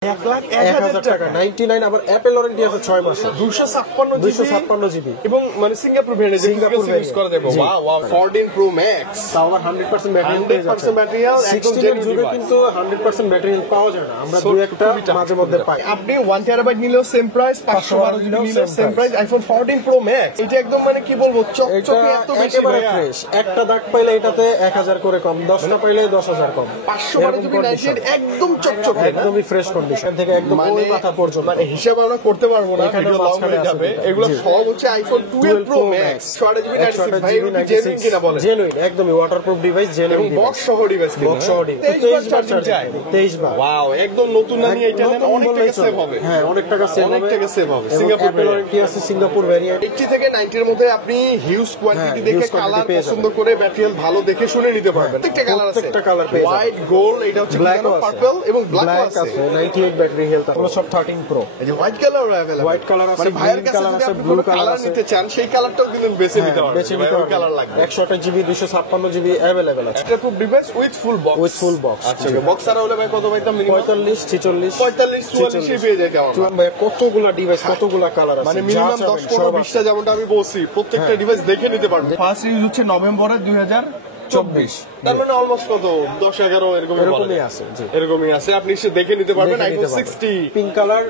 1,01,000 টাকা 99 আবার Apple warranty আছে 6 মাস 256 জিবি এবং মানে সিঙ্গাপুর ভেরিয়েন্ট ইউজ করা যাবে ওয়াও 14 প্রো ম্যাক্স তাও আবার 100% ব্যাটারি 100% ব্যাটারি হেলথ একদম 16 এর যুগে কিন্তু 100% ব্যাটারি হেলথ পাওয়া যায় না আমরা দুই একটা মাঝে মধ্যে পাই আপনি 1 টেরাবাইট নিলেও সেম প্রাইস 512 জিবি নিলেও same price iPhone 14 pro max এটা একদম মানে কি বলবো চকচকে এত বেশি ফ্রেশ একটা দাগ পাইলে এটাতে 1000 করে কম 10টা পাইলে 10000 কম 512 জিবি 98 একদম চকচকে একদমই ফ্রেশ কন্ডিশন থেকে একদম ওই মাথা পর্যন্ত মানে হিসাব আমরা করতে পারবো না এখানে ভিডিও লং হয়ে যাবে এগুলো সব হচ্ছে আইফোন 12 প্রো ম্যাক্স 16 জিবি 96 ভাই এটা জেনুইন কিনা বলেন জেনুইন একদমই ওয়াটারপ্রুফ ডিভাইস জেনুইন বক্স সহ ডিভাইস বক্স সহ 23 বার চার্জ 23 বার ওয়াও একদম নতুন না নিয়ে এটা নেন অনেক টাকা সেভ হবে হ্যাঁ অনেক টাকা সেভ হবে অনেক টাকা সেভ হবে সিঙ্গাপুর ওয়ারেন্টি আছে সিঙ্গাপুর ভেরিয়েন্ট 80 থেকে 90 এর মধ্যে আপনি হিউজ কোয়ান্টিটি দেখে কালার পছন্দ করে ব্যাটারি ভালো দেখে শুনে নিতে পারবেন প্রত্যেকটা কালার আছে হোয়াইট গোল্ড এটা হচ্ছে পার্পল এবং ব্ল্যাক আছে 98 ব্যাটারি হেলথ আছে সব 13 প্রো এই যে white colour available white colour আছে মানে ভাইয়ের কাছে কালার যদি আছে আপনি ব্লু কালার কালার নিতে চান সেই কালারটাও কিন্তু বেছে নিতে পারবেন বেছে নিতে পারবেন কালার লাগবে 128 জিবি 256 জিবি अवेलेबल আছে এটা খুব ডিভাইস উইথ ফুল বক্স আচ্ছা বক্স আর হলে ভাই কত পাইতাম মিনিমাম 45 46 44 পেয়ে যায় কেমন ভাই কতগুলা ডিভাইস কতগুলা কালার আছে মানে মিনিমাম 10 15 20টা যেমনটা আমি বলছি প্রত্যেকটা ডিভাইস দেখে নিতে পারবেন ফার্স্ট ইউজ হচ্ছে নভেম্বরের 2024 তার মানে অলমোস্ট কত 10 11 এরকমই আছে জি এরকমই আছে আপনি এসে দেখে নিতে পারবেন iPhone 60 pink colour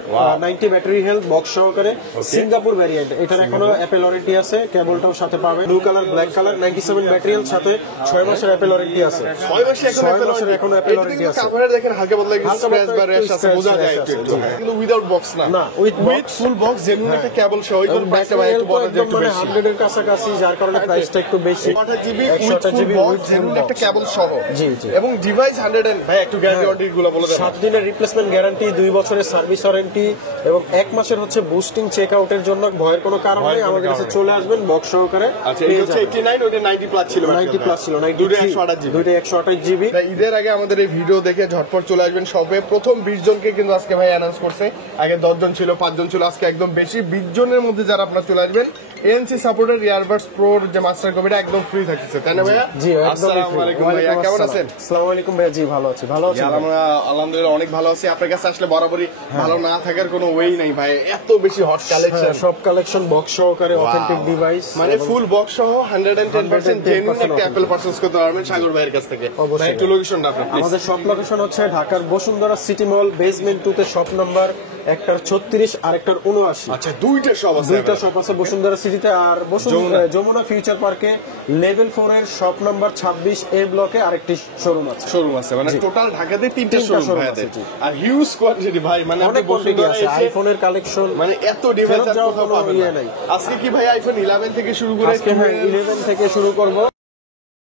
90 battery health box সহকারে সিঙ্গাপুর ভেরিয়েন্ট এটার এখনো অ্যাপল ওয়ারেন্টি আছে কেবলটাও সাথে পাবেন blue colour black colour 97 battery health সাথে 6 মাসের অ্যাপল ওয়ারেন্টি আছে 6 মাসে এখন অ্যাপল ওয়ারেন্টি আছে কাভারে দেখেন হালকা বদলা গেছে স্ক্র্যাচ বা র্যাশ আছে বোঝা যায় একটু কিন্তু উইদাউট বক্স না উইথ ফুল বক্স জেনুইন একটা কেবল সহ এগুলো প্রাইসটা ভাই একটু বড় একটু বেশি 100 এর কাছাকাছি যার কারণে প্রাইসটা একটু বেশি 8 জিবি 128 জিবি উইথ জেনুইন একটা কেবল সহ জি জি এবং ডিভাইস 100 ভাই একটু গ্যারান্টি ওয়ারেন্টি গুলো বলে দেন 7 দিনের রিপ্লেসমেন্ট গ্যারান্টি 2 বছরের সার্ভিস ওয়ারেন্টি এবং 1 মাসের হচ্ছে বুস্টিং চেক আউটের জন্য ভয়ের কোনো কারণ নেই আমাদের কাছে চলে আসবেন বক্স সহকারে আচ্ছা এই হচ্ছে 89 ওটা 90 প্লাস ছিল 90 প্লাস ছিল 92 দুটো 128 জিবি ঈদের আগে আমাদের এই ভিডিও দেখে ঝটপট চলে আসবেন সবে প্রথম 20 জনকে কিন্তু আজকে ভাই অ্যানাউন্স করছে আগে 10 জন ছিল 5 জন ছিল আজকে একদম বেশি 20 জনের মধ্যে যারা আপনারা চলে আসবেন এনসি সাপোর্টেড ইয়ারবাডস প্রোর যে মাস্টার কপিটা একদম ফ্রি থাকছে তাই না ভাইয়া জি আসসালামু আলাইকুম ভাইয়া কেমন আছেন আসসালামু আলাইকুম ভাইয়া জি ভালো আছি ভালো আছি আমরা আলহামদুলিল্লাহ অনেক ভালো আছি আপনার কাছে আসলে বরাবরই ভালো না থাকার কোনো ওয়েই নাই ভাই এত বেশি হট কালেকশন সব কালেকশন বক্স সহকারে অথেন্টিক ডিভাইস মানে ফুল বক্স সহ 110% জেনুইন একটা অ্যাপল পারচেজ করতে পারবেন সাগর ভাইয়ের কাছ থেকে ভাই একটু লোকেশনটা আপনার আমাদের শপ লোকেশন হচ্ছে ঢাকার বসুন্ধরা সিটি মল বেসমেন্ট 2 তে শপ নাম্বার একটার 36 আর একটার 79 আচ্ছা দুইটা শপ আছে বসুন্ধরা সিটিতে আর যমুনা ফিউচার পার্কে লেভেল 4 এর শপ নাম্বার 26 এ ব্লকে আরেকটি শোরুম আছে মানে টোটাল ঢাকাতে তিনটা শোরুম আছে আর হিউজ কোয়ান্টিটি ভাই মানে আপনি বসুন্ধরা এসে আইফোনের কালেকশন মানে এত ডিভাইস আর কোথাও পাবেন না আজকে কি ভাই আইফোন 11 থেকে শুরু করে আজকে 11 থেকে শুরু করব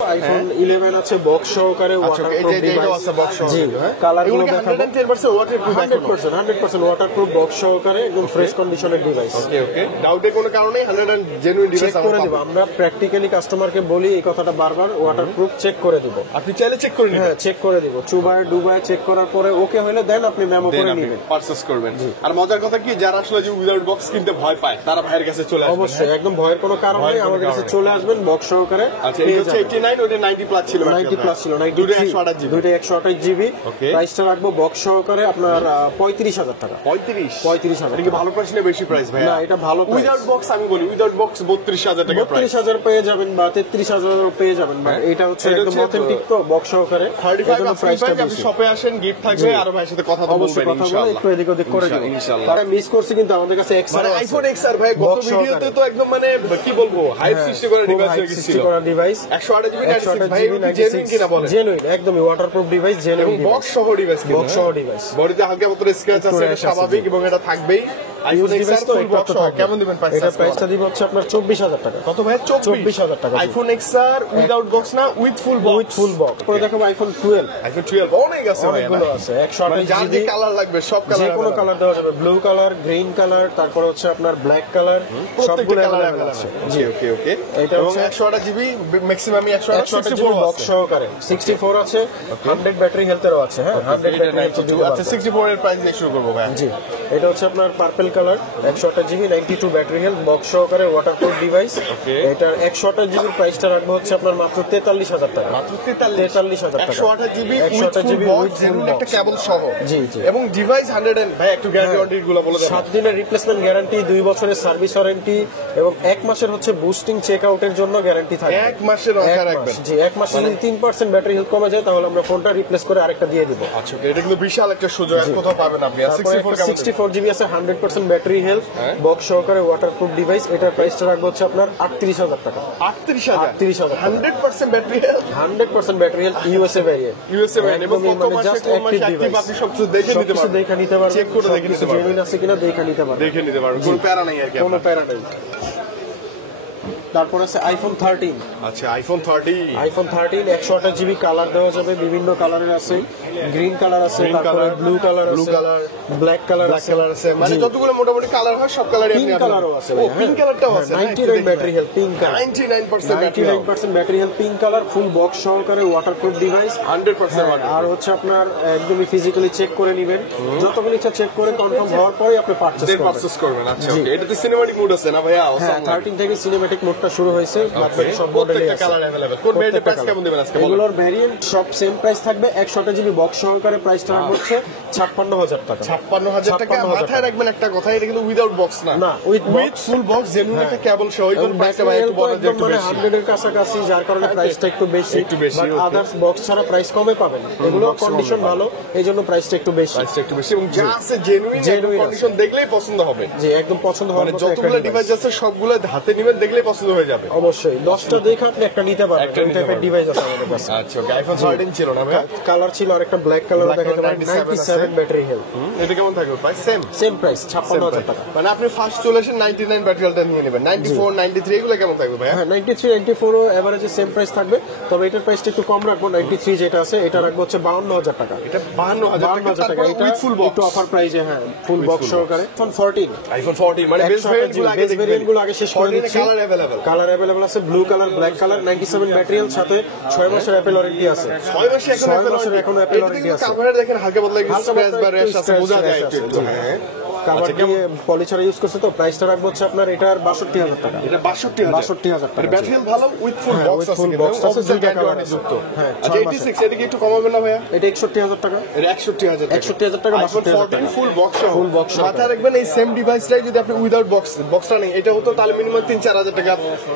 আইফোন 11 আছে বক্স সহকারে ওয়াটারপ্রুফ ডিভাইস জি কালারগুলো দেখাবো 100% ওয়াটারপ্রুফ 100% ওয়াটারপ্রুফ বক্স সহকারে একদম ফ্রেশ কন্ডিশনের ডিভাইস ওকে ডাউটে কোনো কারণে 100 জেনুইন ডিভাইস চেক করে দিব আমরা প্র্যাকটিক্যালি কাস্টমারকে বলি এই কথাটা বারবার ওয়াটারপ্রুফ চেক করে দিব আপনি চাইলে চেক করে নিন হ্যাঁ চেক করে দিব চুবায় ডুবায় চেক করার পরে ওকে হলে দেন আপনি মেমো করে নেবেন পারচেজ করবেন আর মজার কথা কি যারা আসলে যে উইদাউট বক্স কিনতে ভয় পায় তারা ভাইয়ের কাছে চলে আসবে অবশ্যই একদম ভয়ের কোনো কারণ নেই আমাদের কাছে চলে আসবেন বক্স সহকারে আচ্ছা এই হচ্ছে 89 ওটা 90 প্লাস ছিল 90 প্লাস ছিল দুটো 128 জিবি প্রাইসটা রাখবো বক্স সহকারে আপনার 35000 টাকা 35000 এটা কি ভালো প্রাইস না বেশি প্রাইস ভাই না এটা ভালো প্রাইস উইদাউট বক্স আমি বলি উইদাউট বক্স 32000 টাকা প্রাইস 32000 পেয়ে যাবেন বা 33000 পেয়ে যাবেন বা এটা হচ্ছে একদম অথেন্টিক তো বক্স সহকারে 35 প্রাইসটা আপনি শপে আসেন গিফট থাকবে আর ভাইয়ের সাথে কথা বলবেন ইনশাআল্লাহ একটু এদিক ওদিক করে দেব ইনশাআল্লাহ তারা মিস করছে কিন্তু আমাদের কাছে XR মানে আইফোন XR ভাই গত ভিডিওতে তো একদম মানে কি বলবো হাইপ সৃষ্টি করা ডিভাইস হয়ে গিয়েছিল 128 জিবি 96 ভাই জেনুইন কিনা বলেন জেনুইন একদমই ওয়াটারপ্রুফ ডিভাইস জেনুইন বক্স সহ ডিভাইস বডিতে হালকা মতো স্ক্র্যাচ আছে এটা স্বাভাবিক এবং এটা থাকবেই আইফোন XR ফুল বক্স সহ কেমন দিবেন প্রাইস এটা প্রাইসটা দিব হচ্ছে আপনার 24000 টাকা কত ভাই 24000 টাকা আইফোন XR উইদাউট বক্স না উইথ ফুল বক্স পরে দেখাবো আইফোন 12 অনেক আছে ভাই অনেকগুলো আছে 128 জিবি কালার লাগবে সব কালার যে কোনো কালার দেওয়া যাবে ব্লু কালার গ্রিন কালার তারপর হচ্ছে আপনার ব্ল্যাক কালার সবগুলো কালার আছে জি ওকে এটা এবং হচ্ছে 128 জিবি ম্যাক্সিমাম 164 বক্স সহকারে 64 আছে 100 ব্যাটারি হেলথেরও আছে হ্যাঁ 100 ব্যাটারি হেলথ আচ্ছা 64 এর প্রাইস দিয়ে শুরু করব ভাই জি এটা হচ্ছে আপনার purple colour 128 GB 92 battery health box সহকারে ওয়াটারপ্রুফ ডিভাইস। এটার 128 জিবির প্রাইসটা রাখবো হচ্ছে আপনার মাত্র 43,000 টাকা। মাত্র 43,000 টাকা। 128 জিবি 128 জিবি উইথ জেনুইন একটা কেবল সহ। জি জি। এবং ডিভাইস 100 ভাই একটু গ্যারান্টি ওয়ারেন্টি গুলো বলে দেন। 7 দিনের রিপ্লেসমেন্ট গ্যারান্টি, 2 বছরের সার্ভিস ওয়ারেন্টি এবং 1 মাসের হচ্ছে বুস্টিং চেক আউটের জন্য গ্যারান্টি থাকবে। 1 মাসের অফার রাখবেন। জি, 1 মাসে যদি 3% ব্যাটারি হেলথ কমে যায় তাহলে আমরা ফোনটা রিপ্লেস করে আরেকটা দিয়ে দিব। আচ্ছা, এটা কিন্তু বিশাল একটা সুযোগ, আর কোথাও পাবেন আপনি। আর 64 জিবি আছে 100% ব্যাটারি হেলথ বক্স সহকারে ওয়াটারপ্রুফ ডিভাইস। এটার প্রাইসটা রাখবো হচ্ছে আপনার 38,000 টাকা। 38,000 100% battery health, 100% battery health USA variant. USA variant এবং কত মাসে কোন মাসে অ্যাক্টিভ আপনি সবকিছু দেখে নিতে পারবেন। দেখে নিতে পারবেন, চেক করে দেখে নিতে পারবেন, জেনুইন আছে কিনা দেখে নিতে পারবেন। দেখে নিতে পারবেন, কোনো প্যারা নাই আর কি, কোনো প্যারা নেই। তারপর আছে আইফোন 13। আচ্ছা, আইফোন 30 128 জিবি কালার দেওয়া যাবে, বিভিন্ন কালারের আছে, গ্রিন কালার আছে, তারপরে ব্লু কালার আছে, ব্ল্যাক কালার আছে, মানে যতগুলো মোটামুটি কালার হয় সব কালারই আপনি পিঙ্ক কালারও আছে। ও পিঙ্ক কালারটাও আছে। 99 battery health pink colour, 99% battery health pink colour, full box সহকারে ওয়াটারপ্রুফ ডিভাইস 100% আর হচ্ছে আপনার একদমই ফিজিক্যালি চেক করে নেবেন, যতগুলো ইচ্ছা চেক করে কনফার্ম হওয়ার পরে আপনি পারচেজ করবেন। আচ্ছা, ওকে, এটাতে সিনেমাটিক মোড আছে না ভাইয়া? 13 থেকে সিনেম্যাটিক মোডটা শুরু হয়েছে, বাকি সব মডেলই প্রত্যেকটা আছে। Colour available. কোন ভেরিয়েন্টের প্রাইস কেমন দিবেন আজকে? এগুলোর ভেরিয়েন্ট সব সেম প্রাইস থাকবে। 128 জিবি বক্স সহকারে প্রাইসটা হচ্ছে 56,000 টাকা। 56,000 টাকা। মাথায় রাখবেন একটা কথা, এটা কিন্তু উইদাউট বক্স না, না, উইথ ফুল বক্স, জেনুইন একটা কেবল সহ। এগুলো প্রাইসটা ভাই একটু বড়, একটু মানে বেশি, 100 এর কাছাকাছি, যার কারণে প্রাইসটা একটু বেশি। But okay. আদার্স বক্স ছাড়া প্রাইস কমে পাবেন। এগুলো কন্ডিশন ভালো, এইজন্য প্রাইসটা একটু বেশি। এবং যা আছে জেনুইন কন্ডিশন দেখলেই পছন্দ হবে। জি, একদম পছন্দ হবে। মানে যতগুলো ডিভাইস আছে সবগুলো হাতে নেবেন, দেখলেই পছন্দ হয়ে যাবে। অবশ্যই 10টা দেখে আপনি একটা নিতে পারবেন। এই টাইপের ডিভাইস আছে আমাদের কাছে। আচ্ছা, ওকে, আইফোন 13 ছিল না ভাই? কালার ছিল আর একটা ব্ল্যাক কালার দেখাতে পারেন। 97 ব্যাটারি হেলথ। এটা কেমন থাকবে প্রাইস? সেম প্রাইস 56,000 টাকা। মানে আপনি ফার্স্ট চলে আসেন 99 ব্যাটারিটা নিয়ে নেবেন। 94 93 এগুলো কেমন থাকবে ভাই? হ্যাঁ, 93 94 ও এভারেজে সেম প্রাইস থাকবে, তবে এটার প্রাইসটা একটু কম রাখবো। 93 যেটা আছে এটা রাখবো হচ্ছে 52,000 টাকা। এটা 52,000 টাকা। এটা উইথ ফুল বক্স, একটু অফার প্রাইসে, হ্যাঁ, ফুল বক্স সহকারে। আইফোন 14 মানে বেস ভেরিয়েন্টগুলো আগে শেষ করে দিচ্ছি। কালার अवेलेबल, কালার अवेलेबल আছে, blue colour, black colour, 97 battery health, সাথে 6 মাসের অ্যাপল ওয়ারেন্টি আছে। 6 মাসে এখন অ্যাপল ওয়ারেন্টি আছে। কাভারে দেখেন হালকা পাতলা কিছু স্ক্র্যাচ বা র্যাশ আছে, বোঝা যায় একটু। হ্যাঁ, কাভার দিয়ে পলিচার ইউজ করছে, তো প্রাইসটা রাখবো হচ্ছে আপনার এটার 62,000 টাকা। এটা 62,000 টাকা। ব্যাটারি হেলথ ভালো, উইথ ফুল বক্স আছে, ফুল বক্স আছে, দুইটা কালার যুক্ত। হ্যাঁ, আচ্ছা, 86 এদিকে একটু কমাবেন না ভাইয়া? এটা 61,000 টাকা। এটা 61,000 টাকা। 61,000 টাকা, আইফোন 62,000 14 টাকা। ফুল বক্স সহ। ফুল বক্স সহ। মাথায় রাখবেন এই সেম ডিভাইসটাই যদি আপনি উইদাউট বক্সটা নেই, এটা হতো তাহলে মিনিমাম 3-4,000 টাকা,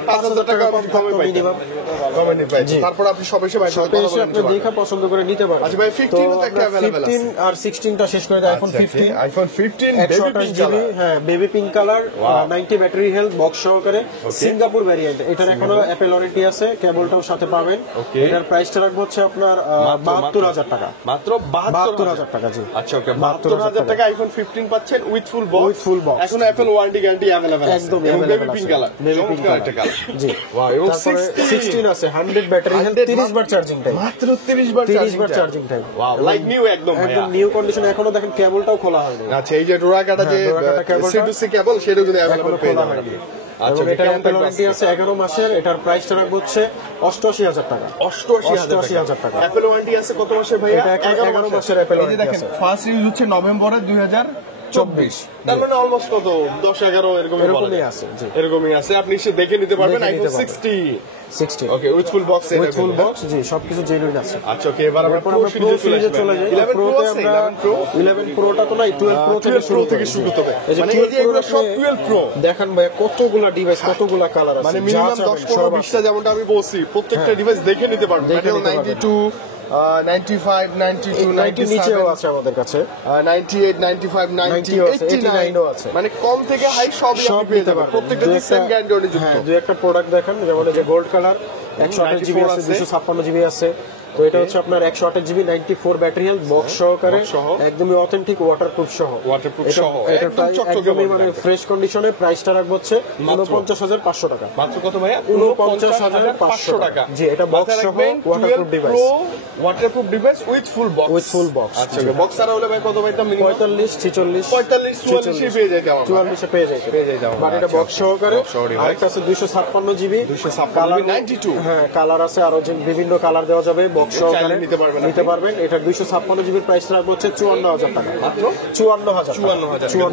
5,000 টাকা কমে পাইতেন, মিনিমাম কমে নিতে পাইতেন। তারপর আপনি সব এসে ভাই শপে এসে আপনি দেখা পছন্দ করে নিতে পারেন। আচ্ছা ভাই, 15 তো একটা अवेलेबल আছে। 15 আর 16টা শেষ করে দেয় আইফোন 15। আইফোন 15 128 জিবি, হ্যাঁ, baby pink colour, 90 battery health box সহকারে, সিঙ্গাপুর ভ্যারিয়েন্ট। এটার এখনো অ্যাপল ওয়ারেন্টি আছে, কেবলটাও সাথে পাবেন। এটার প্রাইসটা রাখবো হচ্ছে আপনার 72,000 টাকা। মাত্র 72,000 টাকা। জি, আচ্ছা, ওকে, 72,000 টাকা আইফোন 15 পাচ্ছেন with full box. With full box. এখন অ্যাপল ওয়ারেন্টি গ্যারান্টি अवेलेबल আছে, একদম এবং अवेलेबल বেবি আছে। Pink colour, baby pink colour একটা কালার। জি, ওয়াও, এবং তারপরে 16 আছে 100 ব্যাটারি হেলথ, 30 বার চার্জিং টাইম। মাত্র 30 বার 30 বার charging time. Wow, like new একদম ভাইয়া। একদম নিউ কন্ডিশন, এখনো দেখেন কেবলটাও খোলা হয়নি। আচ্ছা, এই যে ডোরাকাটা যে ডোরাকাটা কেবলটা C2C কেবল, সেটাও কিন্তু এখনো अवेलेबल পেয়ে খোলা যাবেন। হয়নি। আচ্ছা, এবং এটার অ্যাপল ওয়ারেন্টি আছে 11 মাসের। এটার প্রাইসটা রাখবো হচ্ছে 88,000 টাকা। 88,000 টাকা। অ্যাপল ওয়ারেন্টি আছে কত মাসের ভাইয়া? এটা 11 মাসের অ্যাপল এই যে ওয়ারেন্টি দেখেন, আছে। ফার্স্ট ইউজ হচ্ছে নভেম্বরের 2024, তার মানে অলমোস্ট কত 10-11 এরকমই আছে। জি, এরকমই আছে। আপনি এসে দেখে নিতে পারবেন। দেখে আইফোন নিতে পারবেন। 60 okay, with full box, with full box. জি, সবকিছু জেনুইন আছে। আচ্ছা, ওকে, এবার আমরা এরপর প্রো আমরা প্রো সিরিজে চলে যাই। 11 প্রো প্রোতে আছে, আমরা 11 প্রো 11 প্রোটা তো নাই, 12 প্রো থেকে 12 প্রো থেকে শুরু করতে হবে। এই যে মানে 12 এই যে এগুলো প্রো সব 12 প্রো। দেখেন ভাই কতগুলা ডিভাইস, কতগুলা কালার আছে, মানে যা মিনিমাম চাবেন 10-15 সব 20টা, যেমনটা আমি বলছি, প্রত্যেকটা ডিভাইস দেখে নিতে পারবেন। দেখে এটা নিতে পারবেন। 92 95 92 90 নিচেও 97 আছে আমাদের কাছে। 98 95 90 90 আছে, 89 ও আছে। মানে কম থেকে হাই সবই সব আপনি পেয়ে নিতে যাবেন। পারবেন। প্রত্যেকটা দুই একটা- সেম গ্যারান্টি যুক্ত। হ্যাঁ, দুই একটা প্রোডাক্ট দেখেন, যেমন এই যে গোল্ড কালার 128 জিবি 94 আছে, আছে। 256 জিবি আছে। তো এটা হচ্ছে আপনার 128 জিবি 94 ব্যাটারি হেলথ বক্স সহকারে, বক্স সহ। একদমই অথেন্টিক ওয়াটারপ্রুফ সহ। Waterproof এটা- সহ, এটা একদম প্রায় চকচকে একদমই বডি মানে থাকবে। ফ্রেশ কন্ডিশনে। প্রাইসটা রাখবো হচ্ছে 49,500 টাকা। মাত্র কত ভাইয়া? 49,500 টাকা। জি, এটা বক্স সহ waterproof device. Waterproof device with full box. With full box. আচ্ছা, বক্স ছাড়া হলে ভাই কত ভাইটা মিনিমাম? 45 46 45 44 পেয়ে যায় কেমন? 44 পেয়ে যায়। বাট এটা বক্স সহকারে। বক্স সহ device। আরেকটা আছে 256 জিবি 256 92 হ্যাঁ, কালার আছে আরো, যে বিভিন্ন কালার দেওয়া যাবে। বক্স সহকারে নিতে পারবেন। এটা 256 জিবির প্রাইস রাখবো হচ্ছে 54,000 টাকা, মাত্র 54,000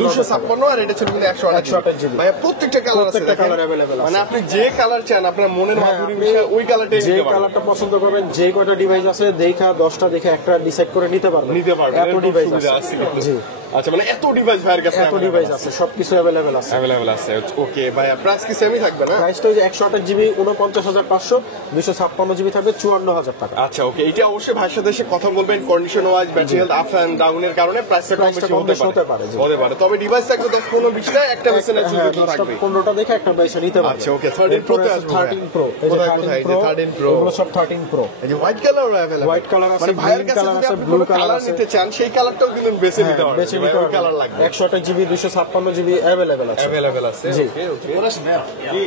256 আর এটা ছিল কিন্তু 128 জিবি। ভাই প্রত্যেকটা কালার আছে, কালার अवेलेबल আছে, মানে আপনি যে কালার চান আপনার মনের মাধুরী মিশে ওই কালারটাই যে নিতে পারবেন। কালারটা পছন্দ করবেন, যে কয়টা ডিভাইস আছে দেখা 10টা দেখে একটা ডিসাইড করে নিতে পারবেন। এত ডিভাইস আছে। জি আচ্ছা, মানে এত ডিভাইস ভাইয়ের কাছে এত ডিভাইস আছে, সবকিছু अवेलेबल আছে। ওকে ভাই, প্রাইস কি সেমই থাকবে না? প্রাইসটা হচ্ছে 128 জিবি 49,500, 256 জিবি থাকবে 54,000 টাকা। আচ্ছা ওকে, এটা অবশ্যই ভাইয়ের সাথে এসে কথা বলবেন, condition wise battery health up and ডাউনের কারণে প্রাইসটা কম বেশি হতে পারে। তবে ডিভাইস থাকবে 10-15-20টা, একটা বেসনে সুযোগ থাকবে। 15টা দেখে একটা বাইসা নিতে পারবে। আচ্ছা ওকে, 13 প্রো তে আসবে। 13 প্রো, এই যে 13 প্রো, এগুলো সব 13 প্রো। এই যে white colour available, white colour আছে, মানে ভাইয়ের গ্রিন কাছে কালার যদি আছে, আপনি ব্লু কোনো কালার কালার আছে। নিতে চান সেই কালারটাও কিন্তু বেছে নিতে পারবেন, বেছে নিতে পারবেন। কালার লাগবে। 128 জিবি 256 জিবি अवेलेबल আছে। জি।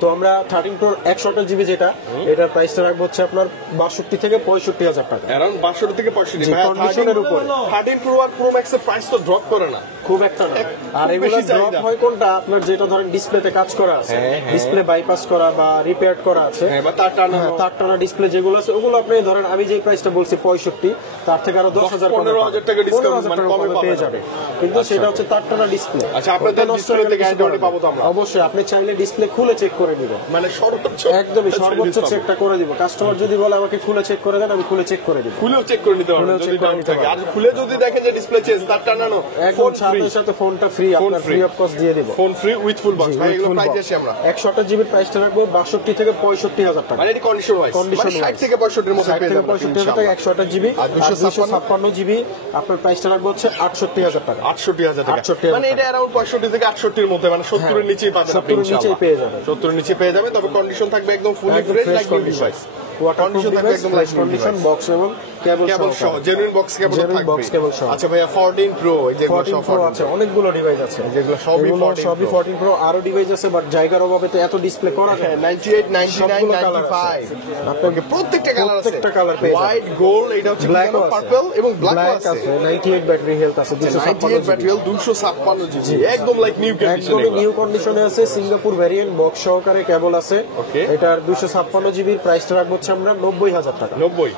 তো আমরা 13 প্রো 128 জিবি যেটা, এটার প্রাইসটা রাখবো হচ্ছে আপনার 62 থেকে 65,000 টাকা, अराउंड 62 থেকে 65। জি, কন্ডিশনের উপরে। 13 প্রো আর প্রো ম্যাক্স এর প্রাইস তো ড্রপ করে না খুব একটা না। আর এগুলো বেশি ড্রপ চাহিদা। হয় কোনটা, আপনার যেটা ধরেন ডিসপ্লেতে কাজ করা আছে, ডিসপ্লে বাইপাস করা বা রিপেয়ার করা আছে, বা তার টানা তার টানা ডিসপ্লে যেগুলো আছে, ওগুলো আপনি ধরেন আমি যে প্রাইসটা বলছি 65, তার থেকে আরো 10,000 15,000 টাকা ডিসকাউন্ট মানে কমে পেয়ে যাবে। কিন্তু সেটা হচ্ছে তার টানা ডিসপ্লে। আচ্ছা, আপনাদের ডিসপ্লেতে গ্যারান্টি পাবো তো আমরা? অবশ্যই, আপনি চাইলে ডিসপ্লে খুলে চেক করে নিবেন, মানে সর্বোচ্চ একদমই সর্বোচ্চ চেকটা করে দিব। কাস্টমার যদি বলে আমাকে খুলে চেক করে দেন, আমি খুলে চেক করে দিব। খুলেও চেক করে নিতে পারবেন খুলেও যদি check করে ডাউন নিতে থাকে। আর পারবেন। খুলে যদি দেখেন যে ডিসপ্লে চেঞ্জ, তার টানানো একদম ফোন ফ্রি, সাথে সাথে ফোনটা ফ্রি, আপনার ফ্রি অফ কস্ট দিয়ে দিব। Phone free with full box. ভাই এগুলো প্রাইস আসি আমরা 128 জিবির প্রাইসটা রাখবো 62 থেকে 65,000 টাকা, মানে এটি কন্ডিশন ওয়াইজ, Condition মানে 60 wise। থেকে 65 এর মধ্যে 60 পেয়ে থেকে যাবেন 65,000 টাকা 128 জিবি। আর আর 256 জিবি আপনার প্রাইসটা রাখবো হচ্ছে 68,000 টাকা। 68,000 টাকা, 68,000 মানে এটা अराउন্ড 65 থেকে 68 এর মধ্যে, মানে 70 এর নিচেই পাবেন আপনি 70 এর নিচেই পেয়ে যাবেন। 70 এর নিচে পেয়ে যাবেন। তবে কন্ডিশন থাকবে একদম ফুলি একদম fresh, fresh like new condition। Device. Waterproof Condition থাকবে ডিভাইস, একদম flash like new condition, device। Box এবং কেবল কেবল সহ, জেনুইন বক্স কেবল Genuine থাকবে। box cable সহ। আচ্ছা ভাইয়া 14 প্রো, এই যেগুলো 14 সব প্রো আছে, অনেকগুলো ডিভাইস আছে, যেগুলো সবই এগুলো 14 সবই Pro। 14 প্রো। আরো ডিভাইস আছে, বাট জায়গার অভাবে তো এত ডিসপ্লে করা যায় না। 98, 99, সবগুলো colour 95 আপনার প্রত্যেকটা কালার আছে, প্রত্যেকটা কালার পেয়ে যাবেন। হোয়াইট, গোল্ড, এটা হচ্ছে ব্ল্যাক ব্ল্যাক, পার্পল এবং ব্ল্যাক আছে, আছে। 98 ব্যাটারি হেলথ আছে, 98 ব্যাটারি 256 জিবি, একদম লাইক নিউ কন্ডিশন। একদমই নিউ কন্ডিশনে আছে, সিঙ্গাপুর ভ্যারিয়েন্ট, বক্স সহকারে কেবল আছে। Okay. এটার 256 জিবির প্রাইসটা রাখবো হচ্ছে আমরা 90,000 টাকা। 90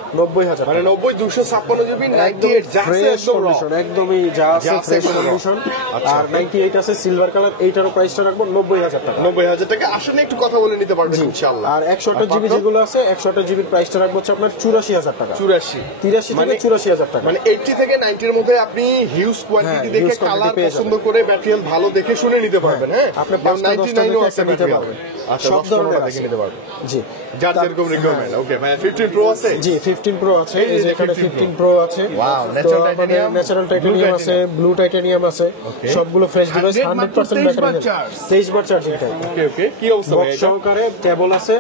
মানে 90 256 জিবি 98 যা আছে ফ্রেশ একদম raw। কন্ডিশন, একদমই যা আছে যা আছে ফ্রেশ একদম raw। কন্ডিশন। আচ্ছা। আর 98 আছে সিলভার কালার, এইটারও প্রাইসটা রাখবো 90,000 টাকা। 90,000 টাকা আসলে একটু কথা বলে নিতে পারবেন ইনশাআল্লাহ। আর 128 জিবি যেগুলো আছে, 128 জিবির প্রাইসটা রাখবো হচ্ছে আপনার 84,000 টাকা। 84 83 থেকে 84,000 টাকা। মানে 80 থেকে 90 এর মধ্যে আপনি হিউজ কোয়ান্টিটি দেখে huge quantity কালার পেয়ে পছন্দ করে ব্যাটারি হেলথ ভালো দেখে শুনে নিতে পারবেন। হ্যাঁ, আপনি 5টা 10টা 99 ও দেখে আছে একটা নিতে battery পারবেন। health। আচ্ছা, সব 10 ধরনের টাকা আছে। দেখে নিতে পারবেন, জি, যার যেরকম রিকোয়ারমেন্ট। ওকে ভাই 15 প্রো আছে? জি 15 প্রো আছে, এই যে এখানে 15 প্রো আছে। Wow, তো natural আমাদের titanium, ন্যাচারাল blue টাইটানিয়াম আছে, ব্লু টাইটানিয়াম আছে, সবগুলো ফ্রেশ ডিভাইস, 100% ব্যাটারি, 23 বার চার্জিং টাইম। ওকে কি অবস্থা ভাই বক্স এটা? সহকারে কেবল আছে,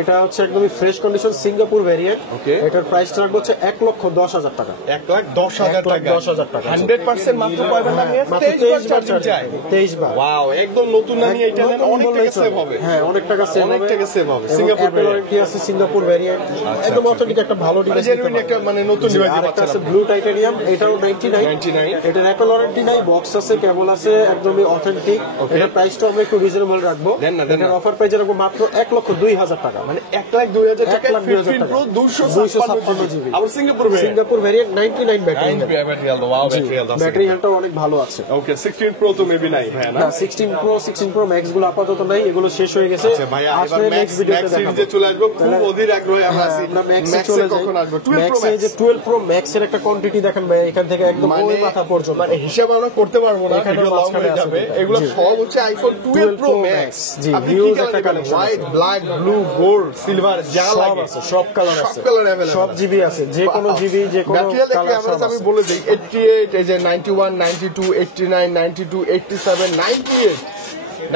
এটা হচ্ছে একদমই fresh condition, Singapore variant. Okay. এটার প্রাইসটা রাখবো হচ্ছে 1,10,000 টাকা। 1,10,000 টাকা, 1,10,000 টাকা। 100% মাত্র পাবেন না, মাত্র 23 বার চার্জিং চাই। 23 বার। ওয়াও, একদম নতুন না নিয়ে এটা নেন, অনেক টাকা সেভ হবে। হ্যাঁ, অনেক টাকা সেভ অনেক হবে, টাকা সেভ হবে। এবং সিঙ্গাপুর Apple warranty আছে, সিঙ্গাপুর ভ্যারিয়েন্ট, একদম অথেন্টিক একটা ভালো ডিভাইস। জেনুইন একটা মানে নতুন ডিভাইস আরেকটা পাচ্ছেন আছে আপনি। ব্লু টাইটানিয়াম, এটাও 99। 99 এটার অ্যাপল ওয়ারেন্টি নাই, বক্স আছে, কেবল আছে, একদমই অথেন্টিক। এটার প্রাইসটা আমরা একটু রিজনেবল রাখবো। দেন না। এটার অফার প্রাইস রাখবো মাত্র 1,02,000 টাকা। মানে 1,02,000 টাকা 1,02,000 15 প্রো 256 জিবি। জিবি। আবার Singapore Singapore variant 99 battery. Battery health, wow battery health আছে। ব্যাটারি হেলথটাও অনেক ভালো আছে। ওকে 16 প্রো তো মেবি নাই ভাই না? না, 16 প্রো ম্যাক্স গুলো আপাতত নাই, এগুলো শেষ হয়ে গেছে। আচ্ছা ভাইয়া, এবার আসলে ম্যাক্স নেক্সট ভিডিওতে সিরিজে দেখাবো। চলে আসবো, খুব অধীর আগ্রহে আমরা আছি। আমরা ম্যাক্সে ম্যাক্সে চলে যাই। কখন আসবো? 12 প্রো ম্যাক্সে যে 12 প্রো ম্যাক্স এর একটা কোয়ান্টিটি দেখেন ভাই, এখান থেকে একদম ওই মাথা পর্যন্ত। মানে হিসাব আমরা করতে পারবো না, এখানে ভিডিও লং মাঝখানে হয়ে আছে যাবে। দুটো। এগুলো জি। সব হচ্ছে আইফোন 12 প্রো ম্যাক্স। জি, আপনি huge কি একটা কালার collection হোয়াইট, আছে। ব্ল্যাক, ব্লু, গোল্ড, সিলভার যা সব লাগে আছে, সব কালার আছে, সব কালার अवेलेबल সব জিবি আছে, যে কোনো জিবি, যে কোনো ব্যাটারি হেলথ কালার এভারেজ সব আমি আছে। বলে দিই 88, এই যে 91, 92, 89, 92, 87, 98,